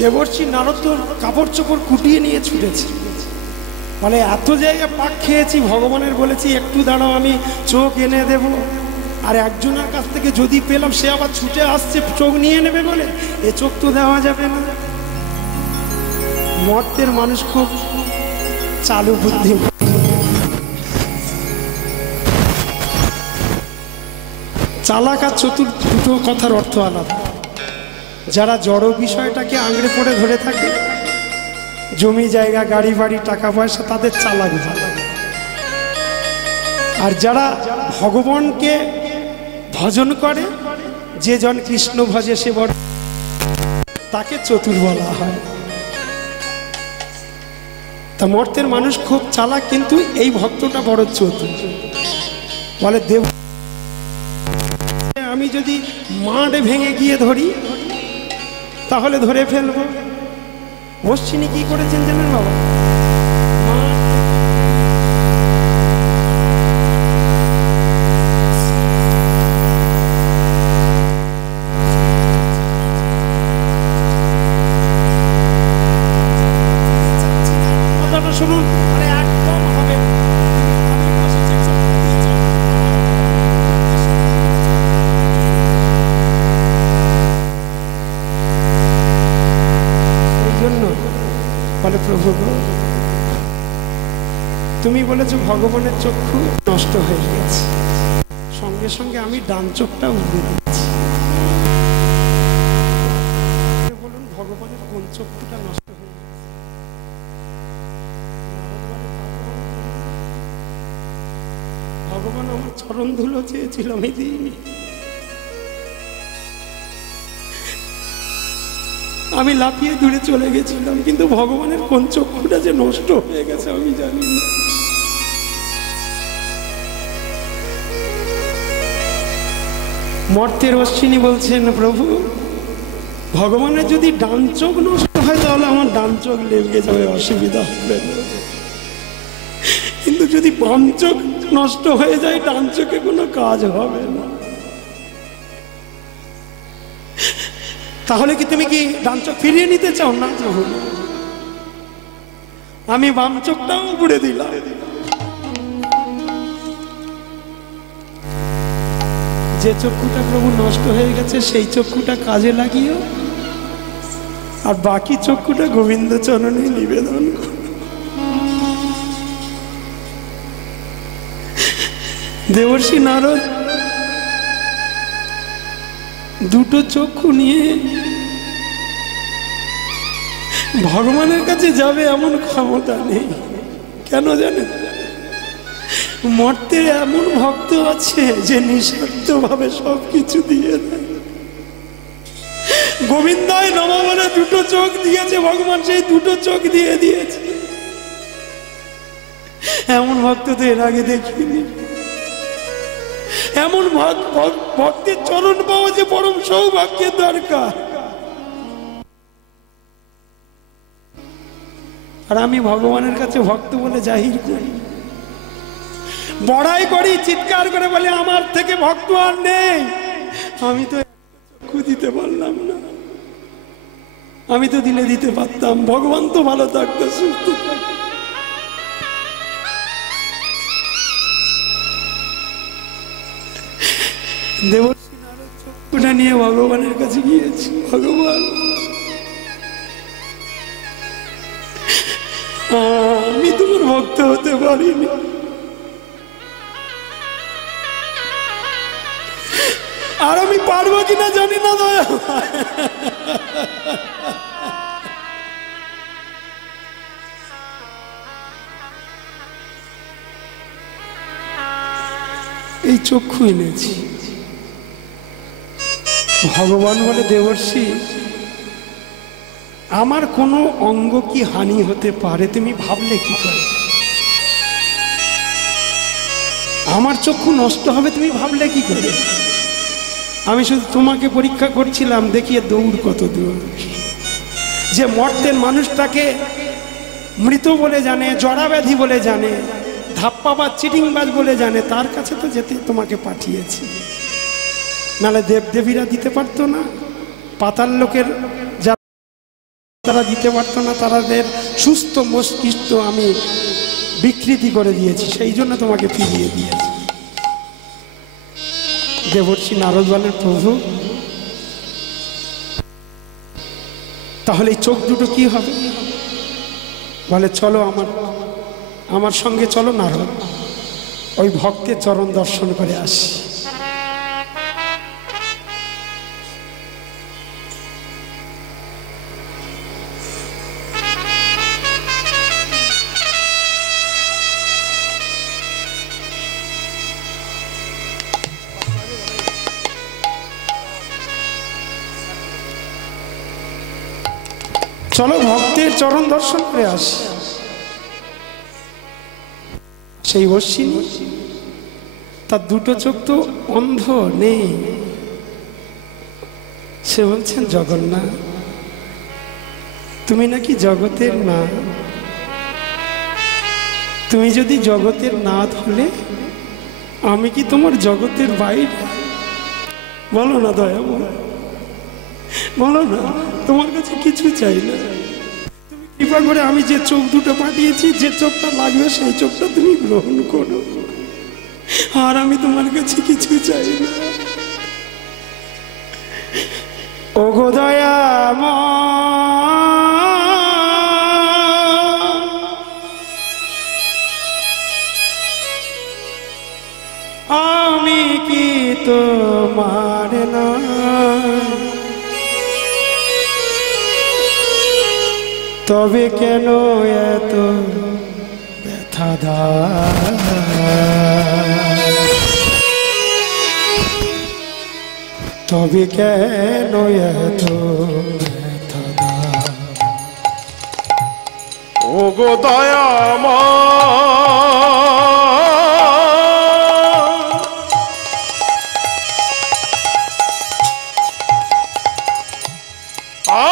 দেবর্ষি নারদ তো কাপড় চোপড় কুটিয়ে নিয়ে ছুটেছে, বলে এত জায়গায় পাক খেয়েছি, ভগবানের বলেছি একটু দাঁড়াও আমি চোখ এনে দেব, আর একজনের কাছ থেকে যদি পেলাম সে আবার ছুটে আসছে চোখ নিয়ে নেবে বলে, এ চোখ তো দেওয়া যাবে না। মর্তের মানুষ খুব চালু বুদ্ধি। চালাক আর চতুর দুটো কথার অর্থ আলাদা। যারা জড় বিষয়টাকে আঁকড়ে পড়ে ধরে থাকে, জমি জায়গা গাড়ি বাড়ি টাকা পয়সা, তাদের চালাক ভালো। আর যারা ভগবানকে ভজন করে, যে জন কৃষ্ণ ভজে সে বড়, তাকে চতুর বলা হয়। তা মর্তের মানুষ খুব চালাক, কিন্তু এই ভক্তটা বড় চতুর। বলে দেব আমি যদি মাঠ ভেঙে গিয়ে ধরি তাহলে ধরে ফেলবো। অশ্বিনী কি করেছেন জানেন বাবা? কথাটা শুনুন, একদম হবে। বলে প্রভু গো, তুমি বলেছো ভগবানের চক্ষু নষ্ট হয়ে গেছে, সঙ্গে সঙ্গে আমি ডান চোখটা উড়ে দিচ্ছি। বলুন ভগবানের কোন চক্ষুটা নষ্ট হয়ে গেছে? ভগবান আমার চরণ ধুলো চেয়েছিল, আমি দিইনি। আমি লাফিয়ে দূরে চলে গেছিলাম, কিন্তু ভগবানের কোন চক্ষুটা যে নষ্ট হয়ে গেছে আমি জানি না। মর্তের অশ্বিনী বলছেন প্রভু, ভগবানের যদি ডান চোখ নষ্ট হয় তাহলে আমার ডান চোখ লেগে যাবে, অসুবিধা হবে না, কিন্তু যদি বাম চোখ নষ্ট হয়ে যায় ডান চোখে কোনো কাজ হবে না। তাহলে কি তুমি কি ডান চোখ ফিরিয়ে নিতে চাও? না প্রভু, আমি বাম চোখটাও পুড়ে দিলাম। যে চক্ষুটা প্রভু নষ্ট হয়ে গেছে সেই চক্ষুটা কাজে লাগিও, আর বাকি চক্ষুটা গোবিন্দ চরণে নিবেদন করো। দেবর্ষি নারদ দুটো চক্ষু নিয়ে ভগবানের কাছে যাবে এমন ক্ষমতা নেই। কেন জানেন? মর্তের এমন ভক্ত আছে যে নিঃস্বার্থ ভাবে সবকিছু দিয়ে দেয়। গোবিন্দায় নম বলে দুটো চোখ দিয়েছে ভগবান, সেই দুটো চোখ দিয়ে দিয়েছে। এমন ভক্ত তো এর আগে দেখিনি। এমন ভক্তের চরণ পাওয়া যে পরম সৌভাগ্যের দরকার। আর আমি ভগবানের কাছে ভক্ত বলে জাহির করি, বড়াই করি, চিৎকার করে বলে আমার থেকে ভক্ত আর নেই। আমি তো চক্ষু দিতে পারলাম না, আমি তো দিলে দিতে পারতাম। ভগবান তো ভালো থাকতো, সুস্থ থাকতো। দেবর্ষি নারদ চক্ষুটা নিয়ে ভগবানের কাছে গিয়েছি। ভগবান, আমি তোমার ভক্ত হতে পারিনি, আর আমি পারবো কিনা জানি না দয়া। এই চক্ষু এনেছি। ভগবান বলে দেবর্ষি, আমার কোনো অঙ্গ কি হানি হতে পারে তুমি ভাবলে কি করে? আমার চক্ষু নষ্ট হবে তুমি ভাবলে কি করে? আমি শুধু তোমাকে পরীক্ষা করছিলাম, দেখিয়ে দৌড় কত দূর। যে মর্তের মানুষটাকে মৃত বলে জানে, জড়াব্যাধি বলে জানে, ধাপ্পাবাজ চিটিংবাজ বলে জানে, তার কাছে তো যেতে তোমাকে পাঠিয়েছি। নাহলে দেবদেবীরা দিতে পারতো না? পাতাল লোকের তারা দিতে পারতো না, তাদের সুস্থ মস্তিষ্ক আমি বিকৃতি করে দিয়েছি, সেই জন্য তোমাকে ফিরিয়ে দিয়েছি। দেবর্ষি নারদ বলেন, প্রভু তাহলে এই চোখ দুটো কি হবে? বলে চলো আমার সঙ্গে চলো নারদ, ওই ভক্তের চরণ দর্শন করে আসি। চলো ভক্তের চরণ দর্শন করে আসি। সেই অশ্বিনী তার দুটো চোখ তো অন্ধ নেই, সে বলছেন জগন্নাথ তুমি নাকি জগতের না, তুমি যদি জগতের নাথ হলে আমি কি তোমার জগতের বাইরে? বলো না দয়া, বলো না, তোমার কাছে কিছু চাই না, তুমি কৃপা করে আমি যে চোখ দুটো পাঠিয়েছি, যে চোখটা লাগবে সেই চোখটা তুমি গ্রহণ করো, আর আমি তোমার কাছে কিছু চাই না। ও গো দয়াময়, আমি কি তোমার না, তবে কেন এত ব্যথা দাও, তবে কেন এত ব্যথা দাও? ও গো দয়াময়,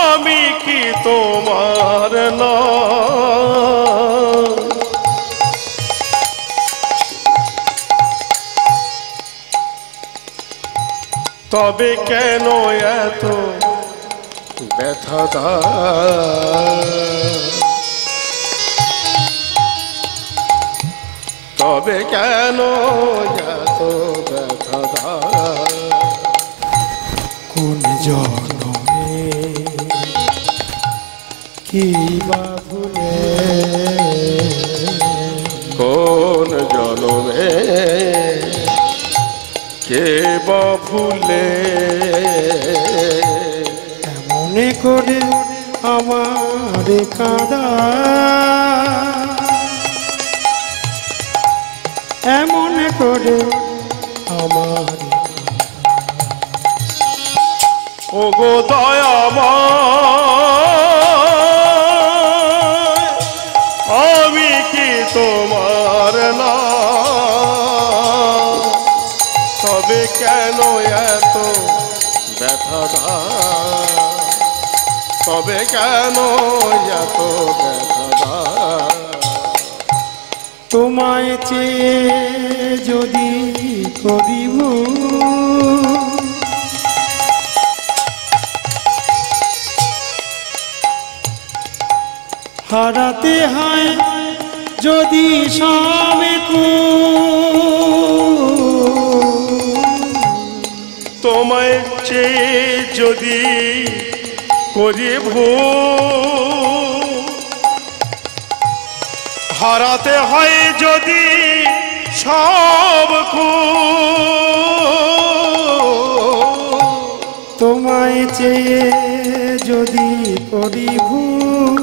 আমি কি তোমার না, তবে কেন এত ব্যথা দাও, তবে কেন এত ব্যথা দাও? কোন জন্মে কি বা ভুলে, কোন জনমে কে বা ভুলে, মনে করে আমার কাঁদা, এমন করে আমার। ও গো দয়াময়, আমি কি তোমার না, তবে কেন এত ব্যথা দাও, তবে কেন এত ব্যথা দাও? তোমায় চেয়ে যদি করিব, হারাতে হয় যদি স্বামীকু, তোমায় চেয়ে যদি করি ভুল, হারাতে হয় যদি সব তোমায় চেয়ে যদি করি ভুল,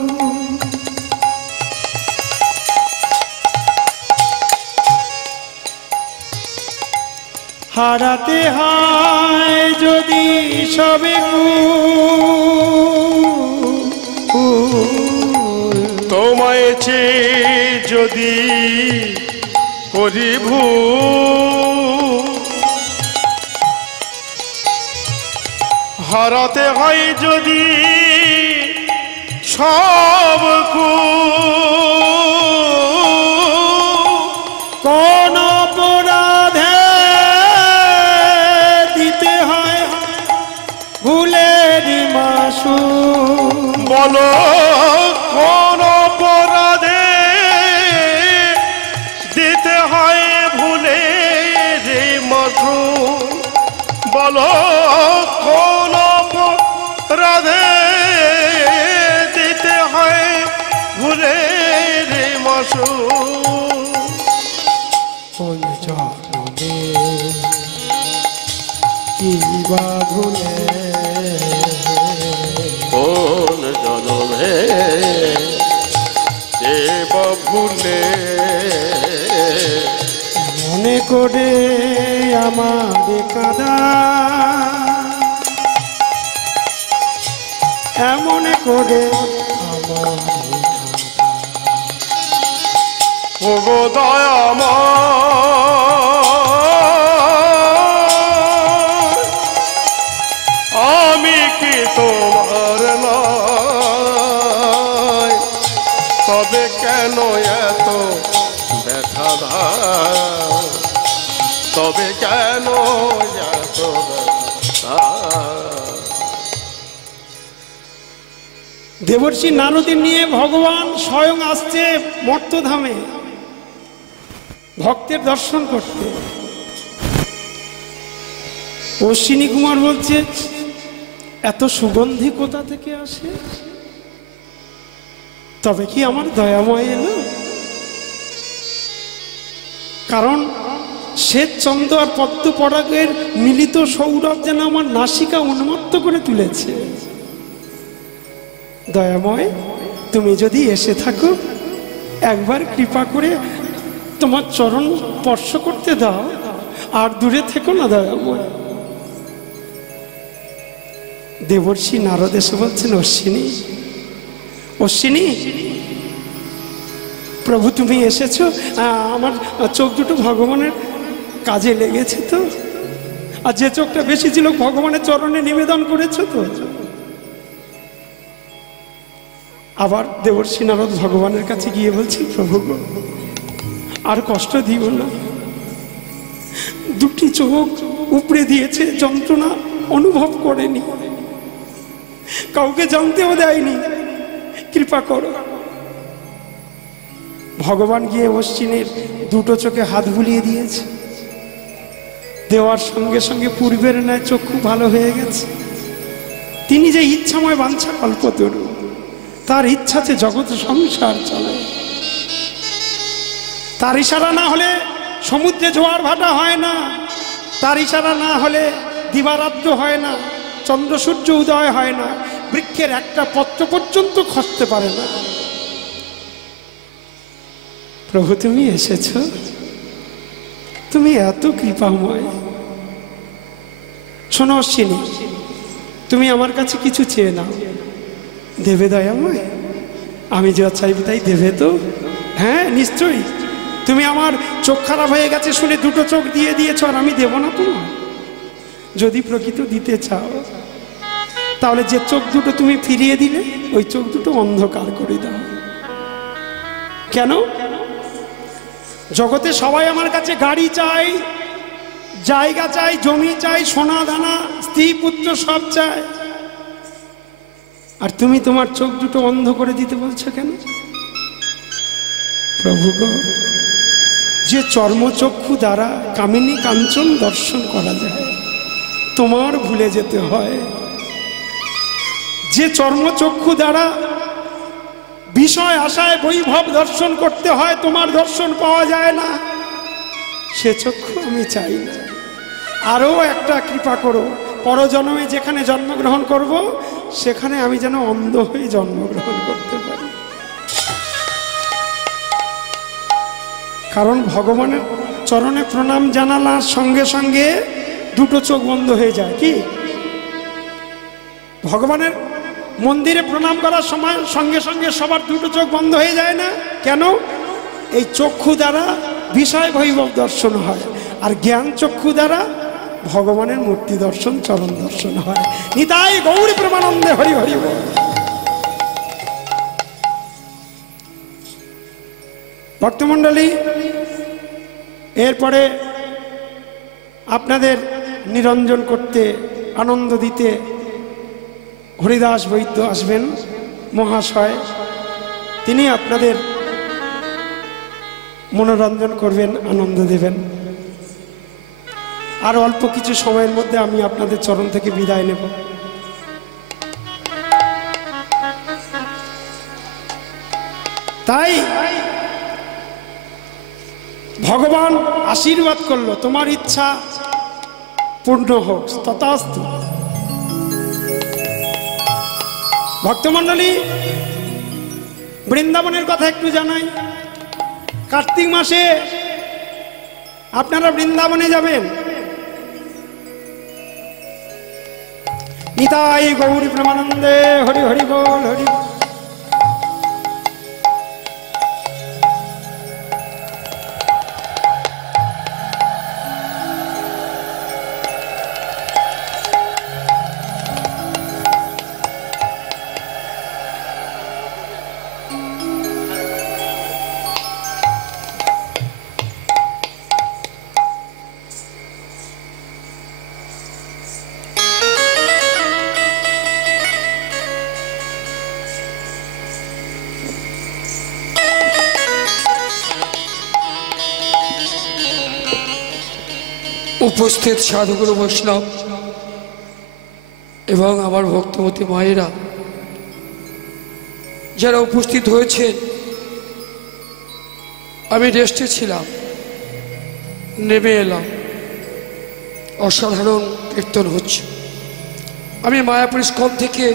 হারাতে হয় যদি সবে তোমায় চেয়ে যদি করি ভুল, হারাতে হয় যদি সব কোন অপরাধে দিতে হয় ভুলের মাসু, বলো কোন অপরাধে দিতে হয় ভুলে রে মাসুম, বলো কোন অপরাধে দিতে হয় ভুলে রে মাসুম। কোন জন্মে কি বা ভুলে, কোন জনমে দেব ভুলে, মনে করে আমার কাদা, এমন করে আমার ওগো দয়াময়, আমি কি তোমার নয়, তবে কেন এত ব্যথা দাও, তবে কেন এত ব্যথা। দেবর্ষি নারদকে নিয়ে ভগবান স্বয়ং আসছে মর্তধামে ভক্তের দর্শন করতে। অশ্বিনী কুমার বলছে, এত সুগন্ধি কোথা থেকে আসে? তবে কি আমার দয়াময় এলো? কারণ শ্বেত চন্দ্র আর পদ্ম পরাগের মিলিত সৌরভ যেন আমার নাসিকা উন্মত্ত করে তুলেছে। দয়াময়, তুমি যদি এসে থাকো, একবার কৃপা করে তোমার চরণ স্পর্শ করতে দাও, আর দূরে থেকো না দয়াময়। দেবর্ষি নারদ এসে বলছেন, অশ্বিনী, অশ্বিনী, প্রভু তুমি এসেছো, আমার চোখ দুটো ভগবানের কাজে লেগেছে তো, আর যে চোখটা বেশি ছিল ভগবানের চরণে নিবেদন করেছো তো। আবার দেবর্ষি নারদ ভগবানের কাছে গিয়ে বলছি, প্রভু গো, আর কষ্ট দিও না, দুটি চোখ উপড়ে দিয়েছে, যন্ত্রণা অনুভব করেনি, কাউকে জানতেও দেয়নি, কৃপা করো। ভগবান গিয়ে অশ্বিনের দুটো চোখে হাত বুলিয়ে দিয়েছে, দেওয়ার সঙ্গে সঙ্গে পূর্বের ন্যায় চক্ষু ভালো হয়ে গেছে। তিনি যে ইচ্ছাময় বাঞ্ছা কল্পতরু, তার ইচ্ছাতে জগৎ সংসার চলে। তার ইশারা না হলে সমুদ্রে জোয়ার ভাটা হয় না, তার ইশারা না হলে দিবারাত্র হয় না, চন্দ্র সূর্য উদয় হয় না, বৃক্ষের একটা পত্র পর্যন্ত খসতে পারে না। প্রভু তুমি এসেছ, তুমি এত কৃপাময়। শোনো অশ্বিনী, তুমি আমার কাছে কিছু চেয়ে নাও, দেবে দয়াময়? আমি যা চাইবো তাই দেবে তো? হ্যাঁ নিশ্চয়ই। তুমি আমার চোখ খারাপ হয়ে গেছে শুনে দুটো চোখ দিয়ে দিয়েছো, আর আমি দেব না তোমার? যদি প্রকৃত দিতে চাও, তাহলে যে চোখ দুটো তুমি ফিরিয়ে দিলে, ওই চোখ দুটো অন্ধকার করে দাও। কেন? জগতে সবাই আমার কাছে গাড়ি চাই, জায়গা চাই, জমি চাই, সোনা দানা, স্ত্রী পুত্র সব চাই, আর তুমি তোমার চোখ দুটো অন্ধ করে দিতে বলছো কেন? প্রভু গো, যে চর্মচক্ষু দ্বারা কামিনী কাঞ্চন দর্শন করা যায়, তোমার ভুলে যেতে হয়। যে চর্মচক্ষু দ্বারা বিষয় আশায় বৈভব দর্শন করতে হয়, তোমার দর্শন পাওয়া যায় না, সে চক্ষু আমি চাই না। আরও একটা কৃপা করো, পরজন্মে যেখানে জন্মগ্রহণ করব, সেখানে আমি যেন অন্ধ হয়ে জন্মগ্রহণ করতে পারি। কারণ ভগবানের চরণে প্রণাম জানালার সঙ্গে সঙ্গে দুটো চোখ বন্ধ হয়ে যায়। কি ভগবানের মন্দিরে প্রণাম করার সময় সঙ্গে সঙ্গে সবার দুটো চোখ বন্ধ হয়ে যায় না? কেন? এই চক্ষু দ্বারা বিষয় বৈভব দর্শন হয়, আর জ্ঞান চক্ষু দ্বারা ভগবানের মূর্তি দর্শন, চরণ দর্শন হয়। নিতাই গৌর প্রেমানন্দে হরি হরি বল। ভক্তমণ্ডলী, এরপরে আপনাদের নিরঞ্জন করতে, আনন্দ দিতে হরিদাস বৈদ্য আসবেন। মহাশয়, তিনি আপনাদের মনোরঞ্জন করবেন, আনন্দ দেবেন। আর অল্প কিছু সময়ের মধ্যে আমি আপনাদের চরণ থেকে বিদায় নেব। তাই ভগবান আশীর্বাদ করলো, তোমার ইচ্ছা পূর্ণ হোক, তথাস্তু। ভক্তমণ্ডলী, বৃন্দাবনের কথা একটু জানাই। কার্তিক মাসে আপনারা বৃন্দাবনে যাবেন। নিতাই গৌরী প্রেমানন্দে হরি হরি বল, হরি বল। উপস্থিত সাধুগুরু বৈষ্ণব এবং আমার ভক্তমতী মায়েরা যারা উপস্থিত হয়েছে, আমি রেস্টে ছিলাম, নেমে এলাম। অসাধারণ কীর্তন হচ্ছে। আমি মায়াপুর ইস্কন থেকে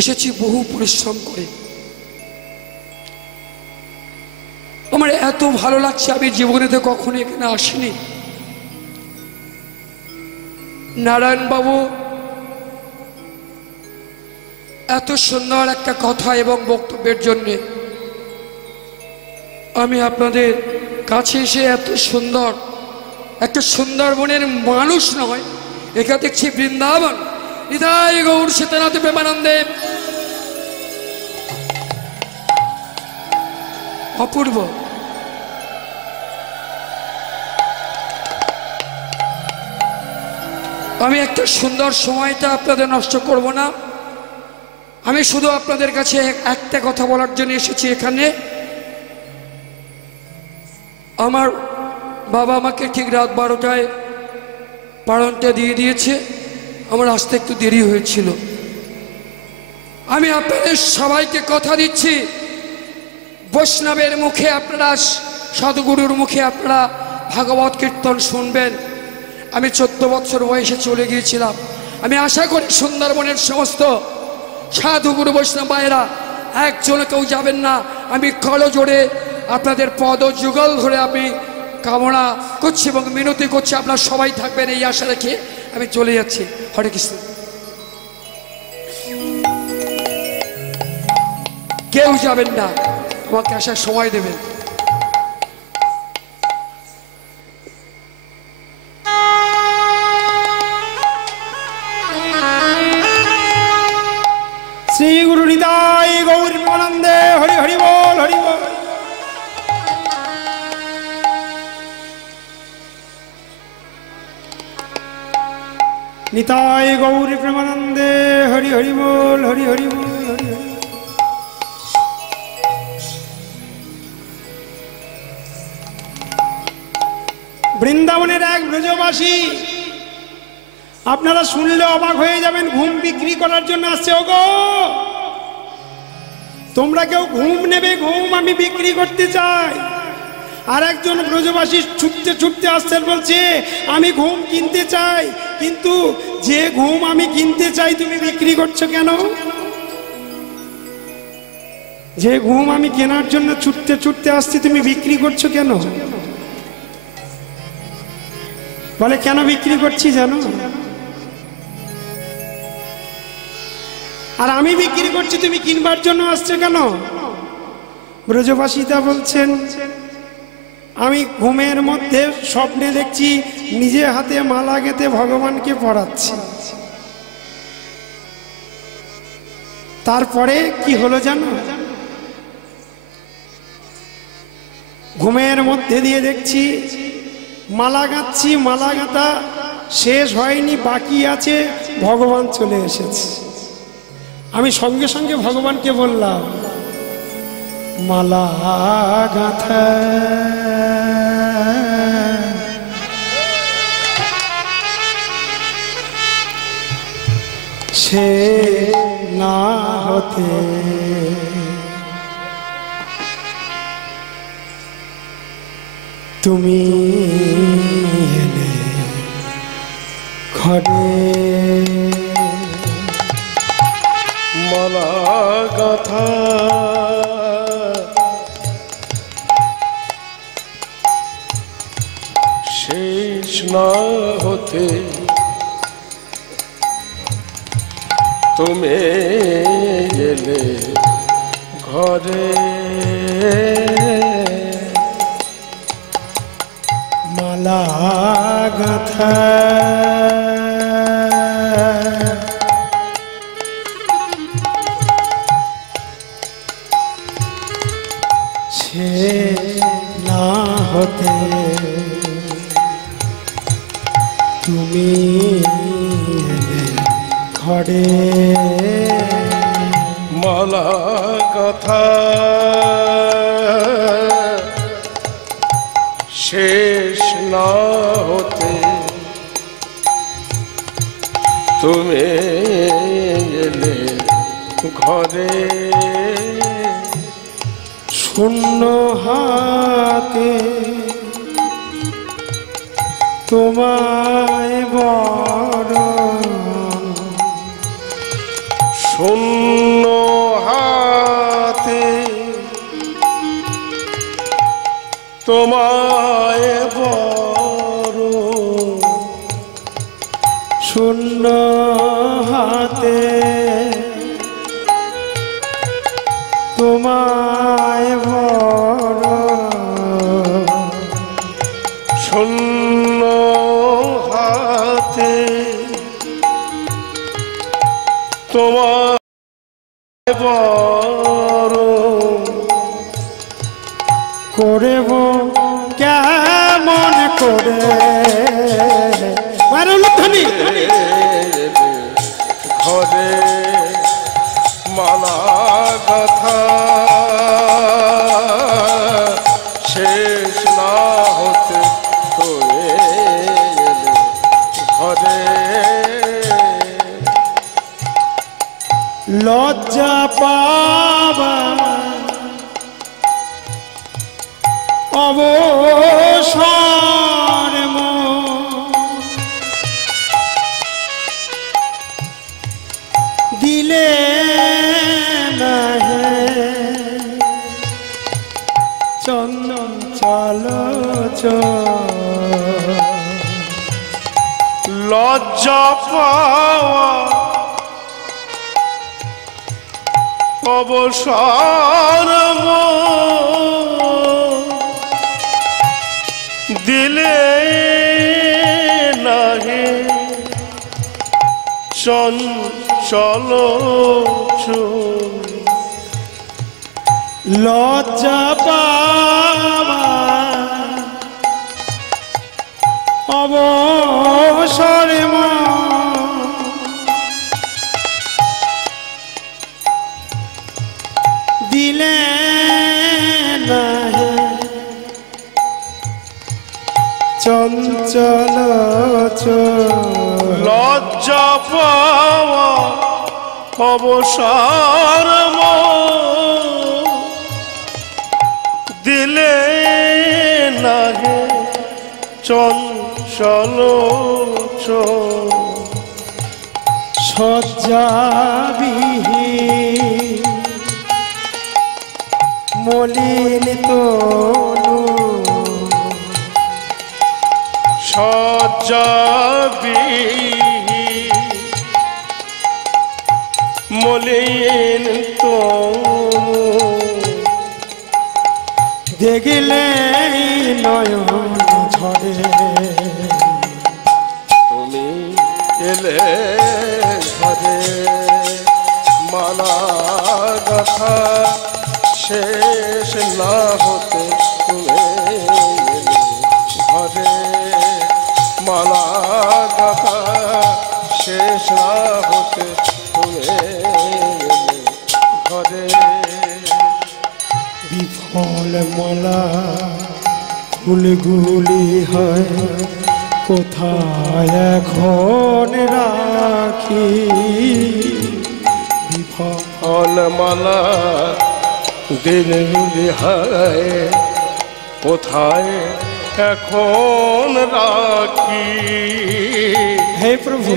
এসেছি বহু পরিশ্রম করে। আমার এত ভালো লাগছে, আমি জীবনেতে কখনো এখানে আসিনি। নারায়ণবাবু এত সুন্দর একটা কথা এবং বক্তব্যের জন্যে আমি আপনাদের কাছে এসে এত সুন্দর একটা সুন্দরবনের মানুষ নয়, এখানে দেখছি বৃন্দাবন। হৃদয় গৌর সীতানাথ প্রেমানন্দে অপূর্ব। আমি একটা সুন্দর সময়টা আপনাদের নষ্ট করব না। আমি শুধু আপনাদের কাছে একটা কথা বলার জন্য এসেছি এখানে। আমার বাবা আমাকে ঠিক রাত 12টায় পালনটা দিয়ে দিয়েছে। আমার আসতে একটু দেরি হয়েছিল। আমি আপনাদের সবাইকে কথা দিচ্ছি, বৈষ্ণবের মুখে আপনারা, সাধুগুরুর মুখে আপনারা ভাগবত কীর্তন শুনবেন। আমি 14 বছর বয়সে চলে গিয়েছিলাম। আমি আশা করি সুন্দরবনের সমস্ত সাধুগুরু বৈষ্ণব ভাইয়েরা একজন কেউ যাবেন না। আমি করজোড়ে আপনাদের পদ যুগল ধরে আমি কামনা করছি এবং মিনতি করছি, আপনারা সবাই থাকবেন এই আশা রেখে আমি চলে যাচ্ছি। হরে কৃষ্ণ। কেউ যাবেন না, আমাকে আসার সময় দেবেন। শ্রী গুরু নিতাই গৌর প্রেমানন্দে হরি হরি বল, হরি বল। নিতাই গৌর প্রেমানন্দে হরি হরি বল, হরি হরি বল, হরি হরি। বৃন্দাবনের এক ব্রজবাসী, আপনারা শুনলে অবাক হয়ে যাবেন, ঘুম বিক্রি করার জন্য আসছে। ওগো, তোমরা কেউ ঘুম নেবে? ঘুম আমি বিক্রি করতে চাই। আর একজন ব্রজবাসী ছুটতে ছুটতে আসছেন, বলছে আমি ঘুম কিনতে চাই, কিন্তু যে ঘুম আমি কিনতে চাই তুমি বিক্রি করছো কেন? যে ঘুম আমি কেনার জন্য ছুটতে ছুটতে আসছি তুমি বিক্রি করছো কেন? বলে কেন বিক্রি করছি জানো? আর আমি বিক্রি করছি, তুমি কিনবার জন্য আসছে কেন? ব্রজবাসীতা বলছেন, আমি ঘুমের মধ্যে স্বপ্নে দেখছি নিজে হাতে মালা গেঁথে ভগবানকে পড়াচ্ছি। তারপরে কি হলো জানো? ঘুমের মধ্যে দিয়ে দেখছি মালা গাঁথছি, মালা গাঁথা শেষ হয়নি, বাকি আছে, ভগবান চলে এসেছে। আমি সঙ্গে সঙ্গে ভগবানকে বললাম, মালা গাঁথা সে না হতে তুমি এলে ঘরে। মালা গাঁথা শেষ না হতে তুমি এলে ঘরে। মালা গাঁথা সে না হতে তুমি এলে ঘরে। মালা গাঁথা শেষ না হতে তুমি এলে ঘরে। শূন্য হাতে তোমায় বরণ, শূন্য হাতে তোমায় বরণ, শূন্য হাতে তোমায় বরণ, শূন্য হাতে তোমায় বরণ, করেব কেমন করে ঘরে। মালা গাঁথা শেষ না হতে তুমি এলে ঘরে। লজ্জা পাবা অবসর দিলে না হে চন্দন চলো লজ্জা পাওয়া অবসর দিলে নাহি চঞ্চল লজ্জা পাবা অবসর দিলে না হে চঞ্চল লজ্জা পাওয়া অবসর দিলে নাহি চঞ্চল শয্যাবিহীন মলিন তনু শয্যাবিহীন মলিন তনু দেখলে নয়ন ঝরে তুমি এলে ঘরে। মালা গাঁথা শেষ না হতে তুমি এলে ঘরে। মালা গাঁথা শেষ না হতে তুমি মালা ফুলগুলি হয় কোথায় এখন রাখি ফলমালা দিনগুলি হয় কোথায় এখন রাখি। হে প্রভু,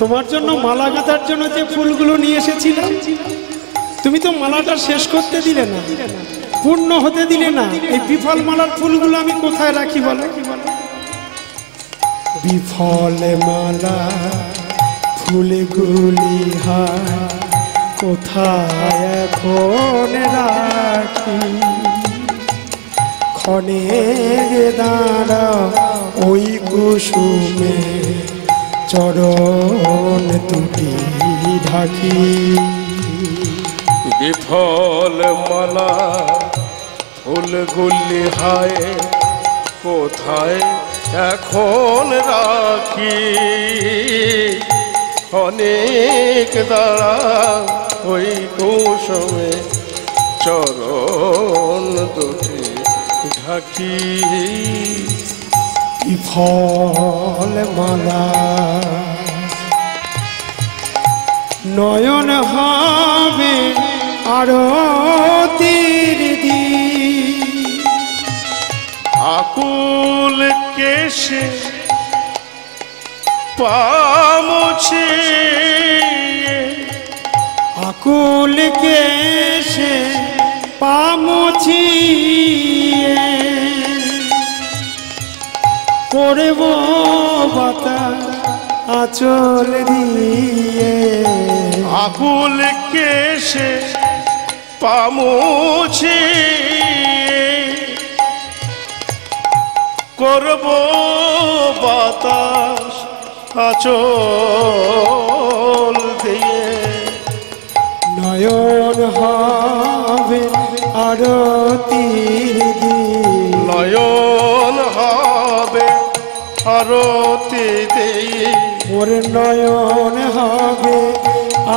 তোমার জন্য মালা গাঁথার জন্য যে ফুলগুলো নিয়ে এসেছিলাম, তুমি তো মালাটা শেষ করতে দিলে না, পূর্ণ হতে দিলে না। এই বিফল মালার ফুলগুলো আমি কোথায় রাখি বলো? বিফল মালা ফুলগুলি হয় কোথায় এখন রাখি ক্ষণে দাঁড়া ওই কুসুমে চরণ দুটি ঢাকি। বিফল মালা ফুলগুলি হয় কোথায় এখন রাখি অনেক দাঁড়া ওই কুসুমে চরণ দুটি ঢাকি। বিফল মালা নয়ন হবে আরতির দিন আকুল কেশে পামছে আকুল কেশে পামছি করব বাতাস আঁচল দিয়ে আকুল কেশে পামছে করব বাতাস আঁচল দিয়ে। নয়ন হবে আরতির দিন নয়ন হবে আরতি দিয়ে ওর নয়ন হবে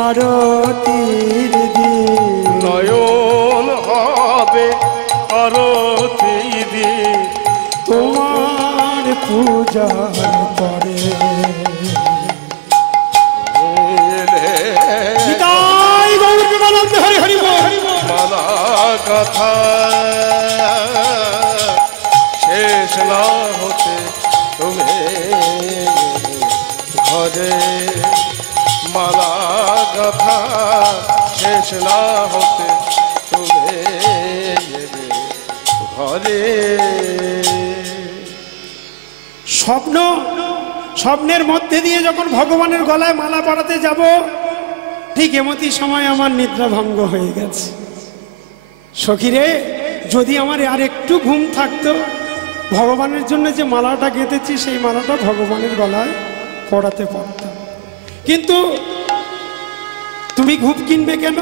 আরতির দিন নয়ন হবে আরতি দিয়ে তোমার পূজার পরে নিতাই গৌর প্রেমানন্দে হরি হরি বল। মালা কথা শেষ না হতে তুমি ঘরে মালা কথা শেষ না হতে তুমি ঘরে। স্বপ্নের মধ্যে দিয়ে যখন ভগবানের গলায় মালা পরাতে যাব, ঠিক এমতি সময় আমার নিদ্রা ভঙ্গ হয়ে গেছে। সখীরে, যদি আমার আর একটু ঘুম থাকতো, ভগবানের জন্য যে মালাটা গেঁথেছি সেই মালাটা ভগবানের গলায় পরাতে পারতাম। কিন্তু তুমি ঘুম কিনবে কেন?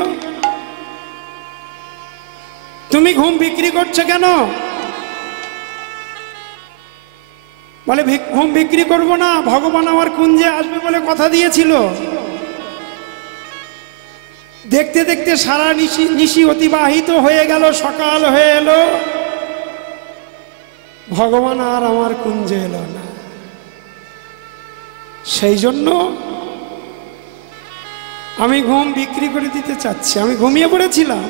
তুমি ঘুম বিক্রি করছো কেন? বলে ঘুম বিক্রি করব না, ভগবান আমার কুঞ্জে আসবে বলে কথা দিয়েছিল। দেখতে দেখতে সারা নিশি অতিবাহিত হয়ে গেল, সকাল হয়ে এলো, ভগবান আর আমার কুঞ্জে এলো না। সেই জন্য আমি ঘুম বিক্রি করে দিতে চাচ্ছি। আমি ঘুমিয়ে পড়েছিলাম,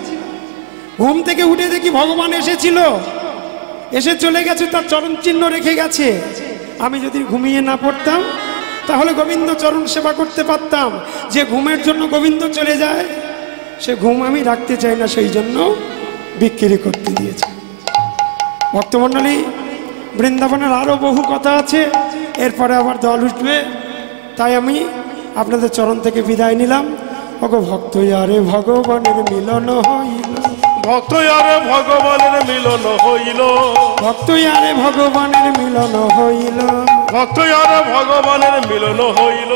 ঘুম থেকে উঠে দেখি ভগবান এসেছিল, এসে চলে গেছে, তার চরণ চিহ্ন রেখে গেছে। আমি যদি ঘুমিয়ে না পড়তাম তাহলে গোবিন্দ চরণ সেবা করতে পারতাম। যে ঘুমের জন্য গোবিন্দ চলে যায়, সে ঘুম আমি রাখতে চাই না, সেই জন্য বিক্রি করতে দিয়েছি। ভক্তমণ্ডলী, বৃন্দাবনের আরও বহু কথা আছে, এরপরে আবার দল উঠবে, তাই আমি আপনাদের চরণ থেকে বিদায় নিলাম। ওগো ভক্ত আরে ভগবানের মিলন হইল, ভক্ত আরে ভগবানের মিলন হইল, ভক্ত আরে ভগবানের মিলন হইল, ভক্ত আরে ভগবানের মিলন হইল।